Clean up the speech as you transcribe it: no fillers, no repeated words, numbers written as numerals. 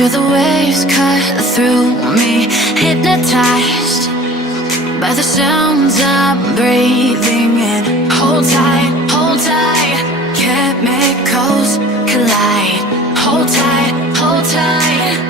Feel the waves cut through me, hypnotized by the sounds I'm breathing in. Hold tight, chemicals collide. Hold tight,